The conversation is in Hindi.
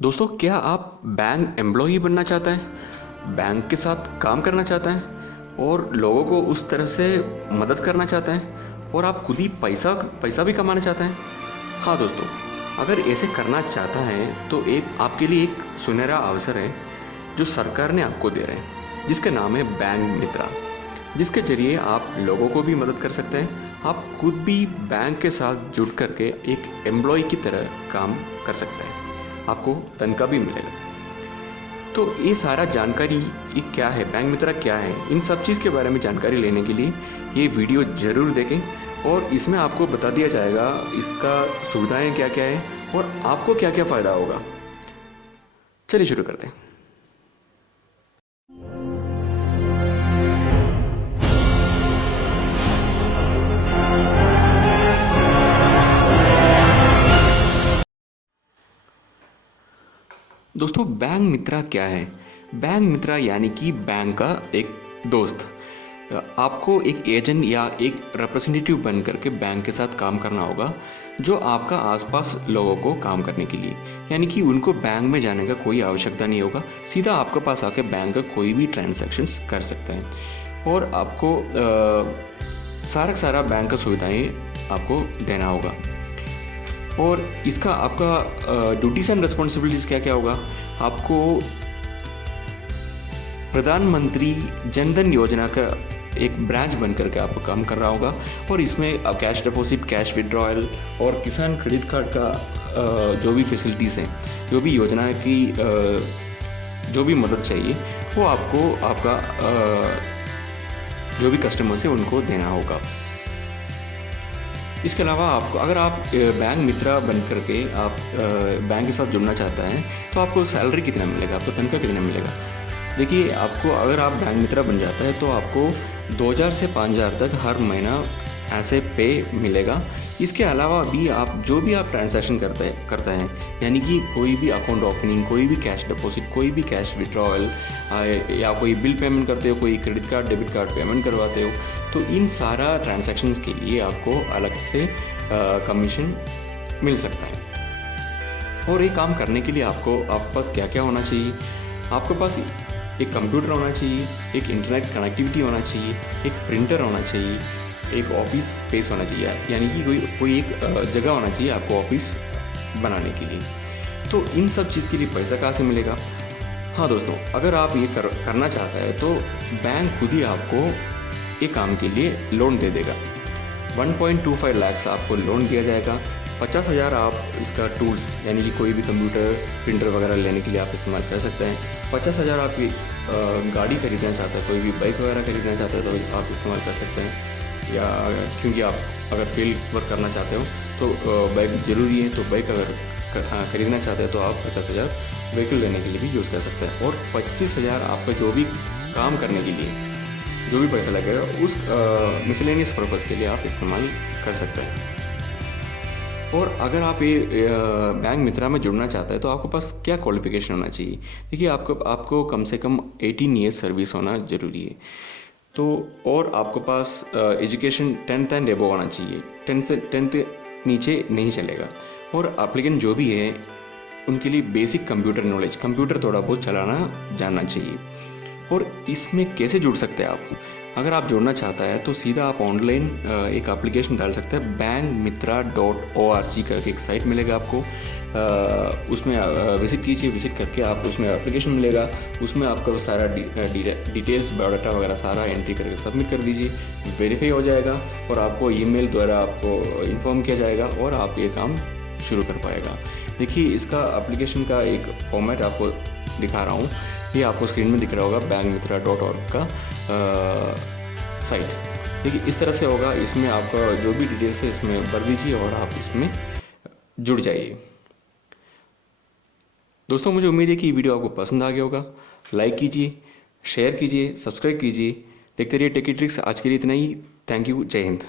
दोस्तों, क्या आप बैंक एम्प्लॉई बनना चाहते हैं, बैंक के साथ काम करना चाहते हैं और लोगों को उस तरफ से मदद करना चाहते हैं और आप खुद ही पैसा पैसा भी कमाना चाहते हैं? हाँ दोस्तों, अगर ऐसे करना चाहता है तो एक आपके लिए एक सुनहरा अवसर है जो सरकार ने आपको दे रहे हैं, जिसका नाम है बैंक मित्रा, जिसके जरिए आप लोगों को भी मदद कर सकते हैं। आप खुद भी बैंक के साथ जुड़ करके एक एम्प्लॉय की तरह काम कर सकते हैं, आपको तनख्वाह भी मिलेगा। तो ये सारा जानकारी ये क्या है, बैंक मित्रा क्या है, इन सब चीज़ के बारे में जानकारी लेने के लिए ये वीडियो ज़रूर देखें और इसमें आपको बता दिया जाएगा इसका सुविधाएं क्या क्या है और आपको क्या क्या फ़ायदा होगा। चलिए शुरू करते हैं। दोस्तों, बैंक मित्रा क्या है? बैंक मित्रा यानी कि बैंक का एक दोस्त। आपको एक एजेंट या एक रिप्रेजेंटेटिव बन करके बैंक के साथ काम करना होगा, जो आपका आसपास लोगों को काम करने के लिए, यानी कि उनको बैंक में जाने का कोई आवश्यकता नहीं होगा, सीधा आपके पास आके बैंक का कोई भी ट्रांजैक्शंस कर सकते हैं और आपको सारा बैंक का सुविधाएं आपको देना होगा। और इसका आपका ड्यूटीज एंड रिस्पॉन्सिबिलिटीज़ क्या क्या होगा? आपको प्रधानमंत्री जनधन योजना का एक ब्रांच बन करके आपको काम कर रहा होगा और इसमें कैश डिपॉजिट, कैश विड्रॉयल और किसान क्रेडिट कार्ड का जो भी फैसिलिटीज़ हैं, जो भी योजना की जो भी मदद चाहिए, वो आपको आपका जो भी कस्टमर्स है उनको देना होगा। इसके अलावा आपको, अगर आप बैंक मित्रा बन करके आप बैंक के साथ जुड़ना चाहते हैं तो आपको सैलरी कितना मिलेगा, आपको तनख्वाह कितना मिलेगा? देखिए, आपको अगर आप बैंक मित्रा बन जाता है तो आपको 2000 से 5000 तक हर महीना ऐसे पे मिलेगा। इसके अलावा भी आप जो भी आप ट्रांजैक्शन करते हैं, यानी कि कोई भी अकाउंट ओपनिंग, कोई भी कैश डिपॉजिट, कोई भी कैश विड्रॉवल या कोई बिल पेमेंट करते हो, कोई credit card debit card payment करवाते हो, तो इन सारा ट्रांजैक्शंस के लिए आपको अलग से कमीशन मिल सकता है। और ये काम करने के लिए आपके पास क्या क्या होना चाहिए? आपके पास एक कंप्यूटर होना चाहिए, एक इंटरनेट कनेक्टिविटी होना चाहिए, एक प्रिंटर होना चाहिए, एक ऑफिस स्पेस होना चाहिए, यानी कि कोई एक जगह होना चाहिए आपको ऑफिस बनाने के लिए। तो इन सब चीज़ के लिए पैसा कहाँ से मिलेगा? हाँ दोस्तों, अगर आप ये करना चाहते हैं तो बैंक खुद ही आपको ये काम के लिए लोन दे देगा। 1.25 लाख आपको लोन दिया जाएगा। 50,000 आप इसका टूल्स, यानी कि कोई भी कंप्यूटर, प्रिंटर वगैरह लेने के लिए आप इस्तेमाल कर सकते हैं। 50,000 आप गाड़ी खरीदना चाहते हैं, कोई भी बाइक वगैरह खरीदना चाहते हैं तो आप इस्तेमाल कर सकते हैं। या क्योंकि आप अगर फील्ड वर्क करना चाहते हो तो बाइक ज़रूरी है, तो बाइक अगर खरीदना चाहते हैं तो आप 50,000 व्हीकल लेने के लिए भी यूज़ कर सकते हैं। और 25,000 आपका जो भी काम करने के लिए जो भी पैसा लगेगा उस मिसलेनियस पर्पज़ के लिए आप इस्तेमाल कर सकते हैं। और अगर आप ये बैंक मित्रा में जुड़ना चाहते हैं तो आपके पास क्या क्वालिफिकेशन होना चाहिए? देखिए, आपको कम से कम 18 ईयर्स सर्विस होना ज़रूरी है। तो और आपके पास एजुकेशन 10th एंड एबव होना चाहिए, 10th नीचे नहीं चलेगा। और एप्लीकेंट जो भी है उनके लिए बेसिक कंप्यूटर नॉलेज, कंप्यूटर थोड़ा बहुत चलाना जानना चाहिए। और इसमें कैसे जुड़ सकते हैं आप? अगर आप जुड़ना चाहता है तो सीधा आप ऑनलाइन एक एप्लीकेशन डाल सकते हैं। bankmitra.org करके एक साइट मिलेगा आपको, उसमें विजिट कीजिए। विजिट करके आप उसमें एप्लीकेशन मिलेगा, उसमें आपका सारा डिटेल्स, बायोडाटा वगैरह सारा एंट्री करके सबमिट कर दीजिए। वेरीफाई हो जाएगा और आपको ईमेल द्वारा आपको इन्फॉर्म किया जाएगा और आप ये काम शुरू कर पाएगा। देखिए, इसका एप्लीकेशन का एक फॉर्मेट आपको दिखा रहा हूँ, ये आपको स्क्रीन में दिख रहा होगा, bankmitra.org का साइट। देखिए, इस तरह से होगा। इसमें आपका जो भी डिटेल्स है इसमें भर दीजिए और आप इसमें जुड़ जाइए। दोस्तों, मुझे उम्मीद है कि ये वीडियो आपको पसंद आ गया होगा। लाइक कीजिए, शेयर कीजिए, सब्सक्राइब कीजिए। देखते रहिए टेकी ट्रिक्स। आज के लिए इतना ही। Thank you. जय हिंद।